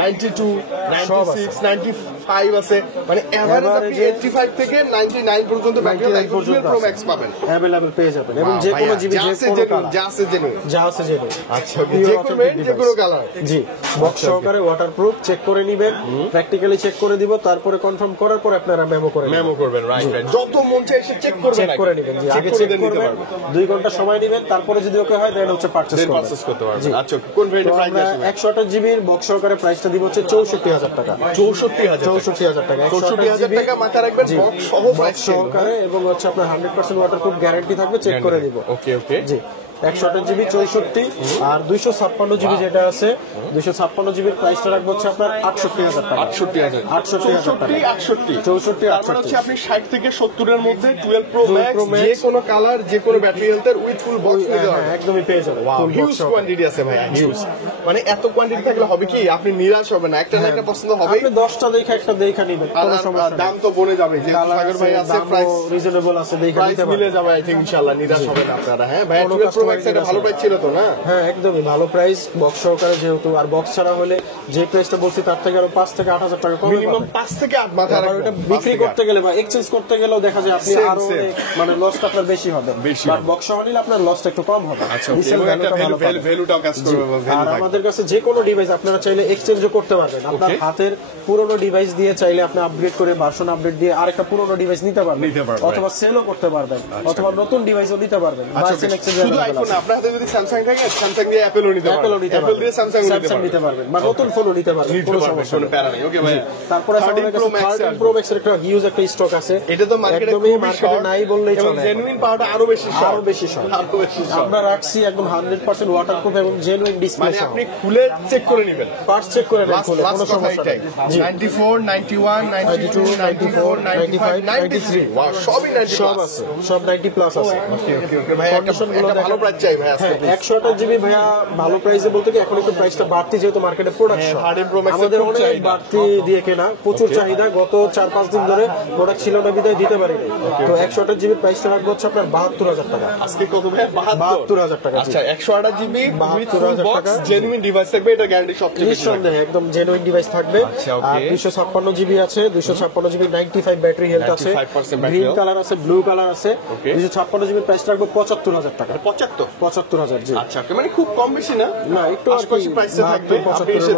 92, 96, 95 আছে। মানে এভারেজ আপনি Average 85 থেকে 99 পর্যন্ত ব্যাটারি হেলথ পর্যন্ত প্রো আছে। ম্যাক্স পাবেন। অ্যাভেলেবল পেয়ে যাবেন, এবং যে কোনো জিবি, যে কোনো কালার, যা আছে জেনুইন। যা আছে জেনুইন। আচ্ছা, যে কোনো ব্র্যান্ড, যে কোনো কালার। জি, বক্স সহকারে ওয়াটারপ্রুফ, চেক করে নিবেন, প্র্যাকটিক্যালি চেক করে দিব, তারপরে কনফার্ম করার পর আপনারা মেমো করে মেমো করবেন, রাইট রাইট। যত মন চায় এসে চেক করবেন, চেক করে নেবেন। জি, আগে চেক করবেন, 2 ঘন্টা সময় নেবেন, তারপরে যদি ওকে হয় দেন হচ্ছে পারচেজ করবেন। পারচেজ করতে পারবেন। আচ্ছা, কোন ভেরিয়েন্ট প্রাইস আসবে? 128 জিবির বক্স সহকারে প্রাইসটা প্রাইসটা দিব হচ্ছে 64,000 টাকা। 64,000 টাকা। 64,000 টাকা মাথা রাখবেন, বক্স সহ প্রাইস সহকারে, এবং হচ্ছে আপনার 100% ওয়াটারপ্রুফ গ্যারান্টি থাকবে, চেক করে দিব। ওকে ওকে জি 128 জিবি 64, আর 256 জিবি যেটা আছে 256 জিবির প্রাইসটা রাখবো হচ্ছে আপনার 68,000 টাকা। 68,000 68 তারপর হচ্ছে আপনি 60 থেকে 70 এর মধ্যে 12 প্রো ম্যাক্স যে কোনো কালার, যে কোনো ব্যাটারি হেলথের উইথ ফুল বক্স নিতে পারবেন। একদমই পেয়ে যাবেন। হিউজ কোয়ান্টিটি আছে ভাই, হিউজ। মানে এত কোয়ান্টিটি থাকলে হবে কি, আপনি নিরাশ হবে না, একটা না একটা পছন্দ হবে। আপনি 10টা দেখে একটা দেখা নিবেন, কোনো সমস্যা নেই। দাম তো বনে যাবে, যে সাগর ভাই আছে, প্রাইস রিজনেবল আছে, দেখা প্রাইস নিতে মিলে পারবেন। যাবে, আই থিংক ইনশাআল্লাহ নিরাশ হবে না আপনারা। হ্যাঁ ভাই, কোনো 12 প্রো customer ম্যাক্স একটা নিরাশ ভালো হবে। প্রাইস ছিল তো না? হ্যাঁ একদমই ভালো প্রাইস, বক্স সহকারে যেহেতু, আর বক্স ছাড়া হলে যে প্রাইসটা বলছি তার থেকে আরো 5 থেকে 8,000 টাকা কম। মিনিমাম 5 থেকে 8 মাথা আবার রাখবেন। ওটা বিক্রি করতে গেলে বা এক্সচেঞ্জ করতে গেলেও দেখা যায় আপনি Same, আরো same. অনেক, মানে লসটা আপনার বেশি হবে, বেশি বাট হবে। বক্স সহ নিলে আপনার লসটা একটু কম হবে। আচ্ছা, Resale এবং একটা value টা ভালো পাবেন। ভ্যালুটাও কাজ করবে, আর ভ্যালু থাকবে। আমাদের কাছে যে কোনো ডিভাইস আপনারা চাইলে এক্সচেঞ্জও করতে পারবেন। আপনার Okay. হাতের পুরনো ডিভাইস দিয়ে চাইলে আপনি আপগ্রেড করে, ভার্সন আপডেট দিয়ে আরেকটা পুরনো ডিভাইস নিতে পারবেন, নিতে পারবেন। অথবা সেলও করতে পারবেন, অথবা নতুন ডিভাইসও নিতে পারবেন। আচ্ছা, Buy and exchange শুধু available আইফোন আছে। না, আপনার হাতে যদি স্যামসাং থাকে, স্যামসাং দিয়ে অ্যাপেলও নিতে পারবেন, অ্যাপেলও নিতে অ্যাপেল পারবেন, দিয়ে স্যামসাং স্যামসাং নিতে পারবেন, বা নতুন ফোনও নিতে পারবেন, কোনো সমস্যা কোনো নেই। প্যারা নেই। ওকে ভাই, তারপরে আমাদের 13 প্রো কাছে ম্যাক্স 13 প্রো ম্যাক্স এর একটা হিউজ একটা স্টক আছে। এটা তো মার্কেটে একদমই খুবই মার্কেটে short, নাই বললেই এবং চলে। জেনুইন পাওয়াটা আরো বেশি short। আরো বেশি short। আরো বেশি short। আমরা রাখছি একদম 100% ওয়াটারপ্রুফ এবং জেনুইন ডিসপ্লে মানে সহ। আপনি খুলে চেক করে নেবেন। পার্টস চেক করে নেন, লাস্ট খুলে, কোনো কথা সমস্যা এটাই। নেই। জি 94, 91, 92, 94, 95, 93 ওয়াও, সবই 90 সব plus। আছে, সব 90 প্লাস আছে। ওকে ওকে ওকে ভাই, Condition গুলো একটা ভালো দেখেন। প্রাইস চাই ভাই আজকে। হ্যাঁ 128 জিবি ভাইয়া ভালো প্রাইসে বলতে কি এখন একটু প্রাইসটা বাড়তি, যেহেতু মার্কেটে প্রোডাকশন 13 Pro Max এর আমাদের খুব অনেক চাহিদা। বাড়তি দিয়ে কেনা, প্রচুর চাহিদা। গত 4-5 দিন ধরে প্রোডাক্ট ছিল না, বিদায় দিতে পারিনি। তো 128 জিবি প্রাইসটা রাখবো হচ্ছে আপনার 72,000 টাকা। আজকে কত ভাই? 72,000 টাকা। আচ্ছা, 128 জিবি উইথ ফুল 72,000 বক্স টাকা। জেনুইন ডিভাইস থাকবে, এটা গ্যারান্টি সবচেয়ে বেশি থাকবে। নিঃসন্দেহে একদম জেনুইন ডিভাইস থাকবে। আচ্ছা, okay. আর 256 জিবি আছে, 256 জিবি 95 ব্যাটারি হেলথ আছে, 95% battery গ্রিন health। কালার আছে, ব্লু কালার আছে। Okay. 256 জিবি প্রাইস রাখবো 75,000 টাকা। 75? 75,000 জি। আচ্ছা, okay, মানে খুব কম বেশি না, না একটু আর কি আশপাশে প্রাইসে থাকবে, আপনি এসে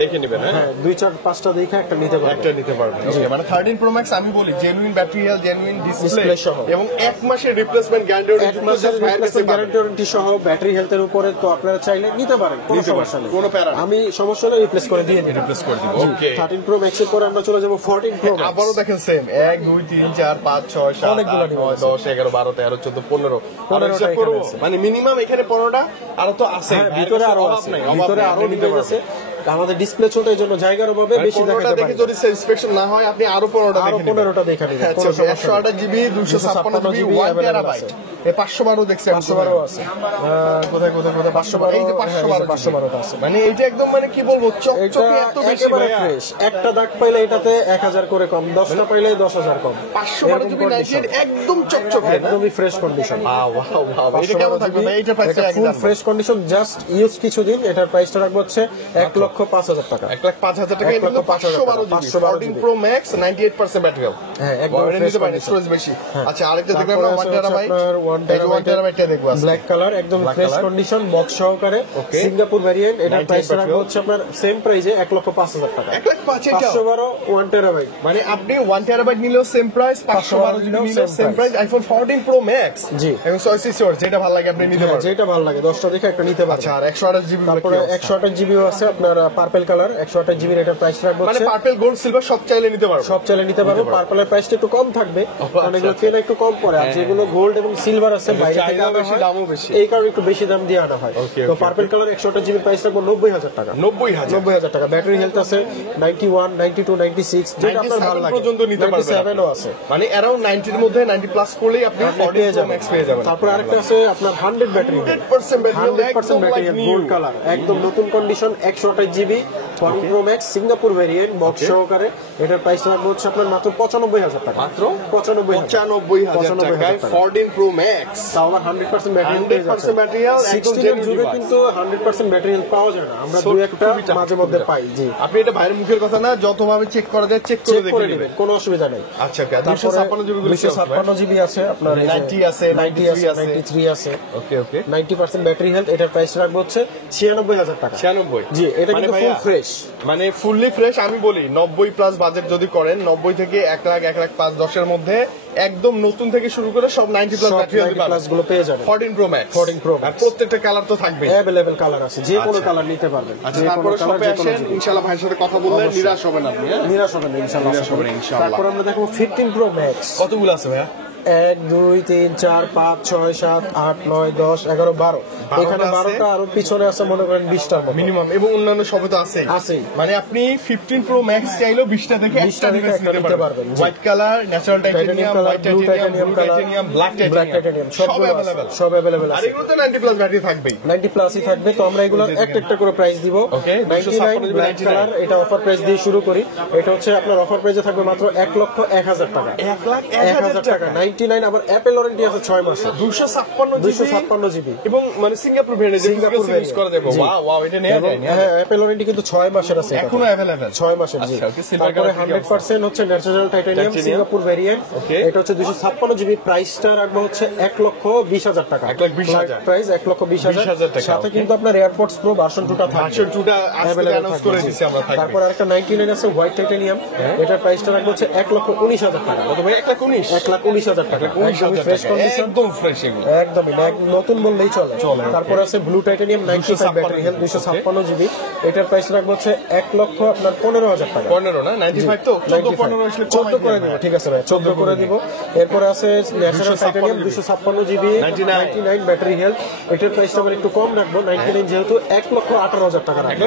দেখে নেবেন। হ্যাঁ 2-4-5টা দেখে একটা নিতে পারবেন। একটা নিতে পারবেন। Okay, মানে 13 প্রো ম্যাক্স আমি বলি genuine battery health, genuine display Display সহ। এবং 1 মাসের রিপ্লেসমেন্ট গ্যারান্টি এক মাসের রিপ্লেসমেন্ট গ্যারান্টি সহ ব্যাটারি হেলথের উপরে, তো আপনারা চাইলে নিতে পারেন, কোনো নিতে পারেন, সমস্যা নেই, কোনো প্যারা নেই। আমি সমস্যা নেই, রিপ্লেস করে দিয়ে দিই। রিপ্লেস করে দিব। জি, ওকে, 13 প্রো ম্যাক্স এর পরে আমরা চলে যাব 14 প্রো ম্যাক্স। আবারও দেখেন সেম 1 2 3 4 5 6 7 অনেকগুলো 8 9 device 10 11 12 13 14 15 15টা হিসাব এখানে করবো, আছে। মানে মিনিমাম এখানে 15টা আরো তো আছে, হ্যাঁ ভিতরে আরো আছে, ভিতরে আরো ডিভাইস আছে। আমাদের ডিসপ্লে ছোট, এই জন্য জায়গার অভাবে বেশি দেখাতে দেখে পারি যদি ইন্সপেকশন না হয়, আপনি আরো 15টা আরো দেখে নেবেন। 15টা দেখা নিবেন, আচ্ছা, কোনো সমস্যা নেই। 128 জিবি 256 জিবি 1 টেরাবাইট, এই 512 দেখছি, 512 আছে। কোথায় 512, এই যে 512 512টা আছে। মানে এইটা একদম, মানে কি বলবো, এটা চকচকে এত বেশি একেবারে ভাইয়া। ফ্রেশ, একটা দাগ পাইলে এটাতে 1000 করে কম, 10টা পাইলে 10,000 কম। 512 জিবি 98 একদম চকচকে না? একদমই ফ্রেশ কন্ডিশন। ওয়াও ওয়াও, এটা কেমন থাকবে ভাই? এইটা price full fresh condition, just use কিছুদিন। এটার প্রাইসটা রাখবো হচ্ছে 1,05,000 টাকা। 1,05,000 টাকা, 1,05,000 512 GB 14 pro max 98% battery health. হ্যাঁ, একদম এটা fresh নিতে পারেন, condition। স্টোরেজ বেশি। হ্যাঁ। আচ্ছা, আরেকটা দেখবেন তারপরে আমরা 1 আছে টেরাবাইট, আপনার 1 টেরাবাইটটা দেখবো আজকে। ব্ল্যাক কালার, একদম Black fresh color। Condition, box সহকারে, Okay. Singapore variant. এটার 98 প্রাইসটা রাখবো battery হচ্ছে আপনার সেম প্রাইসে 1,05,000 টাকা। 1,05,000 এটাও? 512 1 টেরাবাইট। মানে আপনি 1 টেরাবাইট নিলেও সেম প্রাইস, 512 জিবি নিলেও same price, iPhone 14 pro max. জি। এবং 64 যেটা ভালো লাগে আপনি নিতে হ্যাঁ, পারবেন। যেটা ভালো লাগে 10টা দেখে একটা নিতে পারবেন। আচ্ছা, আর 128 জিবি তারপরে 128 জিবিও আছে আপনার পার্পল কালার, 128 জিবির এটার প্রাইস রাখবো মানে হচ্ছে পার্পল গোল্ড সিলভার সব চাইলে নিতে পারবেন। সব চাইলে নিতে পারবো। পার্পলের প্রাইসটা একটু কম থাকবে, কারণ এগুলো কেনা একটু কম পড়ে। আর যেগুলো গোল্ড এবং সিলভার আছে বাইরে থেকে চাহিদা আনা বেশি, হয়, দামও বেশি। এই কারণে একটু বেশি দাম দিয়ে আনা হয়। Okay, তো okay, purple colour 128 GB price রাখবো 90,000 টাকা। 90,000 90,000 টাকা। ব্যাটারি হেলথ আছে 91, 92, 96, যেটা আপনার ভালো 97 লাগে। পর্যন্ত নিতে পারবেন। 97ও আছে। মানে অ্যারাউন্ড 90 এর মধ্যে 90 প্লাস করলেই আপনি 14 প্রো ম্যাক্স পেয়ে যাবেন। তারপরে আরেকটা আছে আপনার 100 battery, 100% battery, 100% battery gold colour, একদম নতুন condition, 128 GB 14 pro max Singapore variant, box সহকারে। এটার প্রাইস রাখবো হচ্ছে আপনার মাত্র 95,000 টাকা। মাত্র 95,000 টাকায় 14 প্রো ম্যাক্স। তাও আবার 100% ব্যাটারি হেলথ পেয়ে যাচ্ছে। 100% ব্যাটারি হেলথ, একদম 16 এর genuine যুগে device। কিন্তু 100% ব্যাটারি হেলথ পাওয়া যায় না, আমরা So, দুই একটা খুবই tough, মাঝে মধ্যে খুবই পাই। জি, আপনি এটা বাইরের মুখের কথা না, যতভাবে চেক করা যায় চেক করে চেক দেখে করে নেবেন। নেবেন, কোনো অসুবিধা নেই। আচ্ছা, ওকে। তারপরে 256 জিবি গুলো 256 জিবি আছে আপনার, 90 আছে, 90 আছে, 93 আছে। 93 আছে, ওকে ওকে। 90% ব্যাটারি হেলথ। এটার প্রাইস রাখবো হচ্ছে 96,000 টাকা। 96? জি, এটা মানে কিন্তু ফুল ভাইয়া, ফ্রেশ। মানে ফুললি ফ্রেশ। আমি বলি 90 প্লাস বাজেট যদি করেন, 90 থেকে 1 লাখ 1 লাখ 5-10 এর মধ্যে একদম নতুন থেকে শুরু করে সব 90 প্লাস ব্যাটারি হেলথ প্লাস গুলো পেয়ে যাবেন। 14 প্রো ম্যাক্স 14 Pro Max। আর প্রত্যেকটা কালার তো থাকবে, अवेलेबल কালার আছে, যে কোনো কালার নিতে পারবেন। আচ্ছা তারপরে শপে আসেন, ইনশাআল্লাহ ভাইয়ের সাথে কথা বললে নিরাশ হবেন আপনি। নিরাশ হবেন না ইনশাআল্লাহ। নিরাশ হবেন না ইনশাআল্লাহ। তারপর আমরা দেখো 15 Pro Max। কতগুলো আছে ভাইয়া? 1 2 3 4 5 6 7 8 9 10 11 12 এখানে 12টা আর পিছনে আছে মনে করেন 20টার মতো মিনিমাম, এবং অন্যান্য সবে তো আছেই। আছেই। মানে আপনি 15 প্রো ম্যাক্স চাইলেও 20টা থেকে 20টা থেকে ডিভাইস একটা নিতে পারবেন। White colour, natural titanium, colour, white blue titanium, titanium blue colour, titanium, black black titanium, titanium সব সবগুলো अवेलेबल। সব अवेलेबल আর আছে। এগুলো তো 90 প্লাস ব্যাটারি থাকবেই। 90 প্লাসই থাকবে। তো আমরা এগুলো একটা একটা করে প্রাইস দিব। Okay, 99 ব্ল্যাক 256 কালার, এটা অফার প্রাইস দিয়ে শুরু করি। এটা হচ্ছে আপনার অফার প্রাইসে থাকবে মাত্র 1,01,000 টাকা। 1,01,000 টাকা 99। আবার অ্যাপেল ওয়ারেন্টি আছে 6 মাসে। 256 জিবি এবং মানে সিঙ্গাপুর ভেরিয়েন্ট, সিঙ্গাপুর ইউজ করা যাবে। জি। ওয়াও ওয়াও, এটা নেওয়া যায়। হ্যাঁ, অ্যাপেল ওয়ারেন্টি কিন্তু 6 মাসের আছে। এটা এখনো अवेलेबल 6 মাসের। জি। আচ্ছা, okay, silver তারপরে color কি 100% হচ্ছে natural titanium Singapore variant. Okay. এটা হচ্ছে 256 জিবি। প্রাইসটা রাখবো হচ্ছে 1,20,000 টাকা। 1,20,000 প্রাইস 1,20,000 টাকা। সাথে কিন্তু আপনার এয়ারপোর্টস প্রো ভার্সন 2টা থাকবে। ভার্সন 2টা আজকে Available অ্যানাউন্স থাকবে, করে জি। দিছি আমরা, থাকবে। তারপর আরেকটা 99 আছে হোয়াইট টাইটেনিয়াম। এটার প্রাইসটা রাখবো হচ্ছে 1,19,000 টাকা। কত ভাই? 1,19,000 1,19,000 টাকা। 19,000 ফ্রেশ টাকা, কন্ডিশন, একদম ফ্রেশ এগুলো। একদমই নতুন বললেই চলে। তারপর আছে blue titanium 95 battery health 256 GB. এটার প্রাইস রাখবো হচ্ছে 1,15,000 টাকা। 15 না 95 তো 14 15 আসলে 14 করে দিব। ঠিক আছে ভাই, 14 করে দিব। এরপরে আছে natural titanium 256 GB 99 battery health. এটার প্রাইসটা আমরা একটু কম রাখবো 99, যেহেতু 1,18,000 টাকা রাখবো।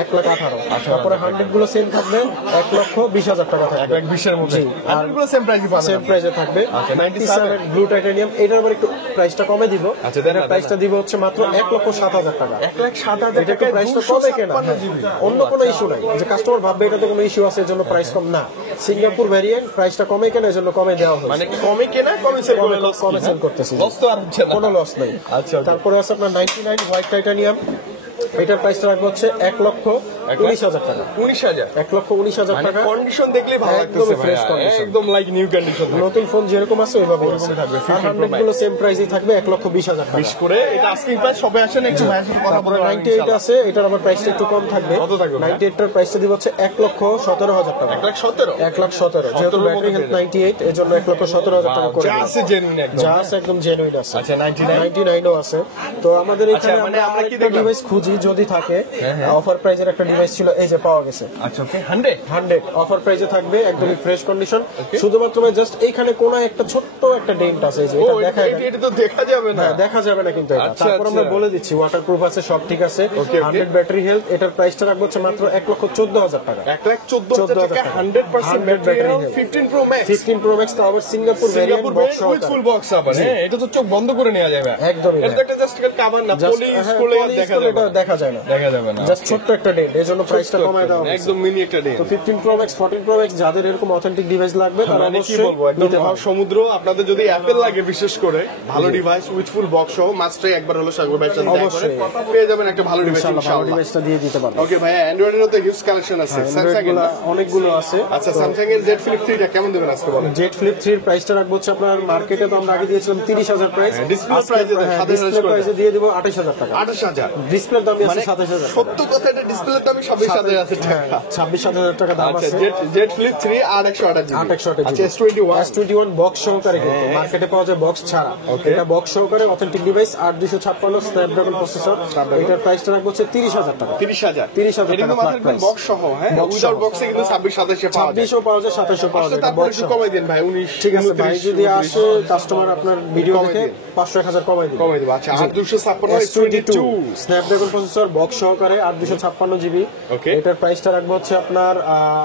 1,18,000। তারপরে 100 গুলো সেম থাকবে 1,20,000 টাকা থাকবে। 1,20,000 এর মধ্যে। জি। আর এগুলো সেম প্রাইসই পাবেন। সেম প্রাইসে থাকবে। 97 ব্লু টাইটেনিয়াম, এটার আবার একটু প্রাইসটা কমে দিব। আচ্ছা, দেন না, এটার প্রাইসটা দিব হচ্ছে মাত্র 1,07,000 টাকা। 1,07,000 এটা একটু প্রাইসটা কমে কেনা। অন্য কোনো ইস্যু নাই যে কাস্টমার ভাববে এটাতে কোনো ইস্যু আছে এজন্য প্রাইস কম না। সিঙ্গাপুর ভ্যারিয়েন্ট প্রাইসটা কমে কেনা, এজন্য কমে দেওয়া হয়েছে। মানে কমে কেনা কমে সেল করে লস কমে সেল করতেছি। লস তো আর হচ্ছে না, কোনো লস নাই। আচ্ছা, okay। তারপরে আছে আপনার 99 হোয়াইট টাইটানিয়াম। এটার প্রাইসটা রাখবো হচ্ছে 1,19,000 টাকা। 19,000 1,19,000 মানে টাকা। কন্ডিশন দেখলেই ভালো একদমই লাগতেছে fresh ভাই, condition। একদম লাইক নিউ কন্ডিশন। নতুন ফোন যেরকম আছে ওইভাবে ওইরকমই থাকবে, 15 100 গুলো সেম প্রাইসই থাকবে 1,20,000 টাকা। বিশ করে এটা আস্কিং প্রাইস, সবে আসেন একটু ভাইয়ের সাথে কথা তারপরে বলবো। 98 আছে, এটার আবার প্রাইসটা একটু কম থাকবে। কত থাকবে ভাই? 98 টার প্রাইসটা দিব হচ্ছে 1,17,000 টাকা। 1,17,000 1,17,000 যেহেতু ব্যাটারি হেলথ 98 এর জন্য 1,17,000 টাকা করে যা দিলাম। আছে জেনুইন একদম। যা আছে একদম জেনুইন আছে। আচ্ছা, 99 99 ও আছে। তো আমাদের এখানে মানে আমরা কি কি দেখলাম? ডিভাইস খুঁজি যদি থাকে, অফার প্রাইজের একটা ডিভাইস ছিল, এই যে পাওয়া গেছে। আচ্ছা, ওকে 100 100 অফার প্রাইসে থাকবে, একদমই ফ্রেশ কন্ডিশন। শুধুমাত্র জাস্ট এইখানে কোন একটা ছোট্ট একটা ডেন্ট আছে, এই যে ও এটা দেখা এটা তো দেখা যাবে না। হ্যাঁ, দেখা যাবে না কিন্তু এটা। আচ্ছা, তারপর আমরা আচ্ছা। বলে দিচ্ছি ওয়াটারপ্রুফ আছে, সব ঠিক আছে। Okay, okay। 100 ব্যাটারি হেলথ, এটার প্রাইসটা রাখবো হচ্ছে মাত্র 1,14,000 টাকা। 1,14,000 টাকা, 100% battery, 15 pro max. 15 pro max, তো আবার Singapore variant Singapore box with full box আবার, হ্যাঁ এটা তো চোখ বন্ধ করে নেওয়া যাবে একদমই এটা তো একটা জাস্ট কাভার না, পলিশ করলে আর দেখা যাবে না। দেখা যায় না, দেখা যাবে না, জাস্ট ছোট্ট একটা ডেন্ট, এর জন্য প্রাইসটা কমায় দেওয়া হয়েছে। একদম মিনি একটা ডে। তো 15 প্রো ম্যাক্স 14 প্রো ম্যাক্স যাদের এরকম অথেন্টিক ডিভাইস লাগবে তারা মানে কি অবশ্যই বলবো, একদম নিতে পারেন। সমুদ্র। আপনাদের যদি অ্যাপেল লাগে বিশেষ করে ভালো ডিভাইস উইথ ফুল বক্স সহ, মাস্টারই একবার হলো সাগর ভাইয়ের সাথে দেখা করে অবশ্যই। পেয়ে যাবেন একটা ভালো ডিভাইস ইনশাআল্লাহ ভালো ইনশাআল্লাহ। ডিভাইসটা দিয়ে দিতে পারবেন। ওকে ভাই, অ্যান্ড্রয়েডেরও তো হিউজ কালেকশন আছে। স্যামসাং এর না? অনেকগুলো আছে। আচ্ছা, স্যামসাং এর Z Flip 3 টা কেমন দেবেন আজকে বলেন? জেড ফ্লিপ 3 এর প্রাইসটা রাখবো হচ্ছে আপনার মার্কেটে তো আমরা আগে দিয়েছিলাম 30,000 প্রাইস। ডিসপ্লে প্রাইসে দেন, 27,000 ডিসপ্লে করে প্রাইসে দিয়ে দিব 28,000 টাকা। 28,000 ডিসপ্লের দাম আছে মানে 27,000 টাকা। সত্য কথা, এটা ডিসপ্লের দামই 27,000 আছে টাকা। 26,000 টাকা দাম আচ্ছা, আছে। Z Flip 3 আর 128 জিবি। 128 আচ্ছা, S21 S21 বক্স সহকারে, কিন্তু মার্কেটে পাওয়া যায় বক্স ছাড়া। এটা বক্স সহকারে অথেন্টিক ডিভাইস, 8256 স্ন্যাপড্রাগন প্রসেসর। এটার প্রাইসটা রাখবো হচ্ছে 30,000 টাকা। 30,000 30,000 এটা কিন্তু টাকা মাথায় flat বক্স সহ, হ্যাঁ Box উইদাউট সহ। বক্সে কিন্তু 26-27 পাওয়া যায়। 26ও পাওয়া যায়, 27ও পাওয়া যায়, এটা তারপরে বক্স একটু সহ। কমাই দেন ভাই, 19 ঠিক আছে ভাই, 29, যদি আসে কাস্টমার আপনার ভিডিও কমাই দেখে দিন। 500-1000 কমাই দিন। কমাই দেব। আচ্ছা, 8256 S22 স্ন্যাপড্রাগন প্রসেসর বক্স সহকারে 8256 জিবি। Okay। এটার প্রাইসটা রাখবো হচ্ছে আপনার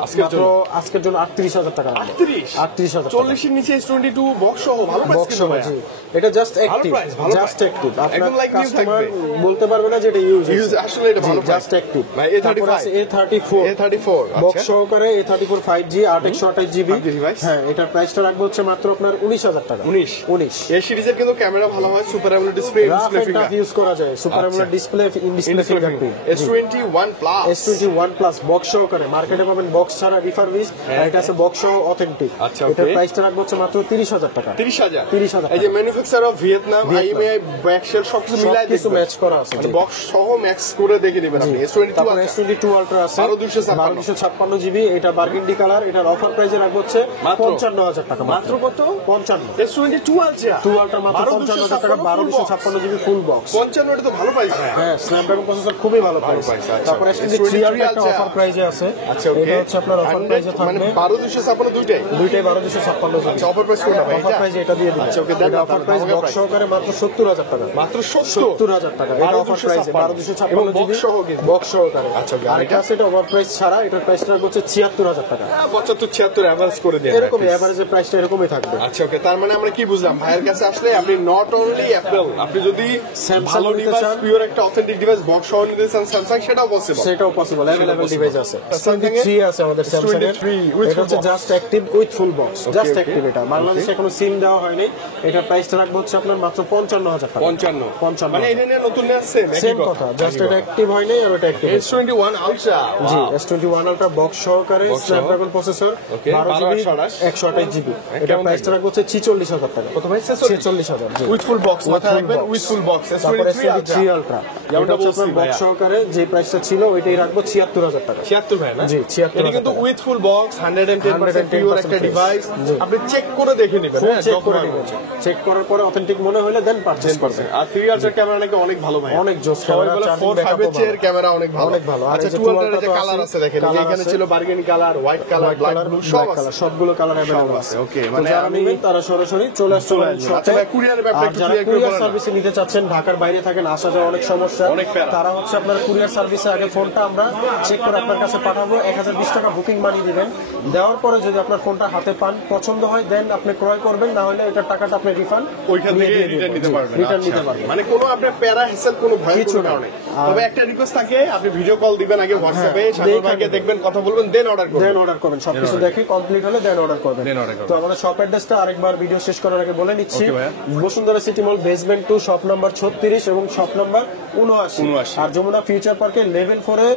আজকের মাত্র আজকের জন্য 38,000 টাকা রাখবো। 38,000 টাকা। 40 এর নিচে S22 বক্স সহ ভালো প্রাইস বক্স কিন্তু সহ, ভাই। জি। এটা জাস্ট অ্যাক্টিভ, price, ভালো জাস্ট price। অ্যাক্টিভ। একদম আপনার like new কাস্টমার থাকবে। বলতে পারবে না যে এটা ইউজ আসলে এটা ভালো price। Just active. ভাই, A35 তারপর আছে A34 A34 বক্স আচ্ছা। সহকারে A34 5G 8/128 GB. 5G device। হ্যাঁ, এটার প্রাইসটা রাখবো হচ্ছে মাত্র আপনার 19,000 টাকা। 19 এই সিরিজের কিন্তু ক্যামেরা ভালো হয়, super AMOLED display, rough display and tough finger. Use করা যায়, super AMOLED display, in display fingerprint. S21 plus S21 plus box সহকারে মার্কেটে পাবেন বক্স ছাড়া রিফারবিশ, আর এটা আছে বক্স সহ অথেন্টিক। আচ্ছা, এটার okay। প্রাইসটা রাখবো হচ্ছে মাত্র 30,000 টাকা। 30,000 30,000 এই যে manufacture of Vietnam, IMEI back shell সবকিছু মিলাই কিছু দেখবেন। ম্যাচ করা আছে। বক্স সহ ম্যাক্স করে দেখে নেবেন আপনি। S22 তারপর আছে। S22 আলট্রা আছে 1256 জিবি, এটা বার্গেন্ডি কালার। এটার অফার প্রাইসে রাখবো হচ্ছে মাত্র 55,000 টাকা। মাত্র কত? 55। S22 আছে। 2 আলট্রা মাত্র 55,000 টাকা, 1256 জিবি ফুল বক্স। 55 এটা তো ভালো প্রাইস। হ্যাঁ, স্ন্যাপড্রাগন প্রসেসর খুবই ভালো প্রাইস। আচ্ছা। তারপর S23 আলট্রা একটা অফার প্রাইসে আছে। আচ্ছা, ওকে। এটা হচ্ছে আপনার অফার প্রাইসে মানে থাকবে 1256 দুইটাই। দুইটাই 1256 জিবি। আচ্ছা, অফার প্রাইস কোনটা ভাই? অফার প্রাইস এটা দিয়ে দিচ্ছি। আচ্ছা, ওকে, দেন এটা অফার প্রাইস বক্স সহকারে মাত্র 70,000 টাকা। মাত্র 70,000 টাকা। এটা অফার প্রাইস 1256 জিবি বক্স সহকারে। আচ্ছা, ওকে। আর এটা আছে এটা ওভার প্রাইস ছাড়া, এটার প্রাইসটা হচ্ছে 76,000 টাকা। 75-76 এভারেজ করে দেন। এরকমই এভারেজের প্রাইসটা এরকমই থাকবে। আচ্ছা, ওকে। তার মানে আমরা কি বুঝলাম, ভাইয়ের কাছে আসলে আপনি নট অনলি অ্যাপল, আপনি যদি Samsung ভালো নিতে ডিভাইস, চান, পিওর একটা অথেন্টিক ডিভাইস বক্স সহ নিতে চান স্যামসাং, সেটাও পসিবল। সেটাও পসিবল, अवेलेबल ডিভাইস আছে। Samsung এর 23 আছে আমাদের স্যামসাং এর। 23 with এটা হচ্ছে full box। Just active with full box, just okay। Active. এটা বাংলাদেশে কোনো সিম দেওয়া হয়নি। এটা প্রাইসটা রাখবো হচ্ছে আপনার মাত্র 55,000 টাকা। 55 মানে এটা নিয়ে নতুন নিয়ে সেম সেম কথা, জাস্ট এটা অ্যাক্টিভ হয়নি আর এটা অ্যাক্টিভ। S21 ultra. জি, S21 আলট্রা বক্স সহকারে Snapdragon processor, Okay, 12 GB 128 GB. এটা প্রাইসটা রাখবো হচ্ছে 46,000 টাকা। কত ভাই? 46,000 জি। উইথ ফুল বক্স মাথায় full রাখবেন, box। With full box. তারপর S23 S23 আলট্রা, যেমনটা এটা হচ্ছে বলছি আপনার বক্স ভাইয়া। সহকারে যে প্রাইসটা ছিল ওইটাই রাখবো 76,000 টাকা। 76 ভাই না? জি, 76,000 এটা কিন্তু টাকা। উইথ ফুল বক্স 110% পিওর একটা 110% ডিভাইস। জি। আপনি চেক করে দেখে নেবেন। হ্যাঁ, চেক যখন করে হবে। নিবেন, চেক করার পরে অথেন্টিক মনে হলে দেন পারচেজ করবেন। আর 3 আলট্রা ক্যামেরা নাকি অনেক ভালো ভাই, অনেক জোস সবাই ক্যামেরা, বলে চার্জিং 4 5 ব্যাকআপও এর চেয়ে ক্যামেরা অনেক ভালো। অনেক ভালো। আর আচ্ছা, এই যে 12 এর 12 যে তো কালার আছে দেখেন, কালার এখানে আছে। ছিল burgundy colour, white colour, black blue সব আছে। কালার, সবগুলো কালার अवेलेबल আছে, আছে। okay, তো মানে যারা আমি- নেবেন তারা সরাসরি চলে আসতে পারেন আসবেন। শপে। আচ্ছা ভাই, কুরিয়ারের ব্যাপারটা আর একটু যারা clear করে কুরিয়ার বলেন না। সার্ভিসে নিতে চাচ্ছেন, ঢাকার বাইরে থাকেন, আসা যাওয়া অনেক সমস্যা, অনেক প্যারা। তারা হচ্ছে আপনার কুরিয়ার সার্ভিসে আগে ফোনটা আমরা চেক করে আপনার কাছে পাঠাবো, 1020 টাকা বুকিং মানি দিবেন। দেওয়ার পরে যদি আপনার ফোনটা হাতে পান, পছন্দ হয়, দেন আপনি ক্রয় করবেন, না হলে এটার টাকাটা আপনি রিফান্ড ওইখান থেকে রিটার্ন নিতে পারবেন। রিটার্ন আচ্ছা। নিতে পারবেন। মানে কোনো আপনার প্যারা হেসেল কোনো ভয় কিছু কোনো না। কারণে। তবে একটা রিকোয়েস্ট থাকে, আপনি ভিডিও কল দিবেন আগে হোয়াটসঅ্যাপে, হ্যাঁ, সাগর দেখে ভাইকে নেবেন। দেখবেন, কথা বলবেন, দেন অর্ডার করবেন। দেন অর্ডার করবেন, সবকিছু দেখে কমপ্লিট হলে দেন অর্ডার করবেন। Then order করবেন। তো আমাদের শপ অ্যাড্রেসটা আরেকবার ভিডিও শেষ করার আগে বলে নিচ্ছি। Okay, ভাইয়া। বসুন্ধরা সিটি মল বেসমেন্ট 2 শপ নাম্বার 36 এবং শপ নাম্বার 79। আর যমুনা ফিউচার পার্কের লেভেল 4 এ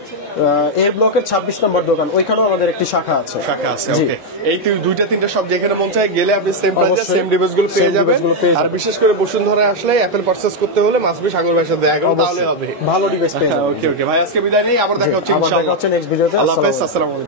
এ ব্লকের 26 নম্বর দোকান, ওইখানেও আমাদের একটি শাখা আছে। শাখা আছে, জি। ওকে। এই দুইটা তিনটা সব যেখানে মন চায় গেলে আপনি সেম প্রাইসে অবশ্যই সেম ডিভাইস গুলো পেয়ে same যাবেন। device গুলো পেয়ে আর যাবেন। বিশেষ করে বসুন্ধরা আসলে অ্যাপল পারচেজ করতে হলে মাসবি সাগর ভাইয়ের সাথে দেখা করুন, তাহলে অবশ্যই হবে। ভালো ডিভাইস পেয়ে যাবেন। ওকে ওকে ভাই, আজকে বিদায় নেই, আবার দেখা হচ্ছে আবার দেখা ইনশাআল্লাহ। হচ্ছে নেক্সট ভিডিওতে। আল্লাহ হাফেজ, আসসালামু আলাইকুম। আসসালামু আলাইকুম।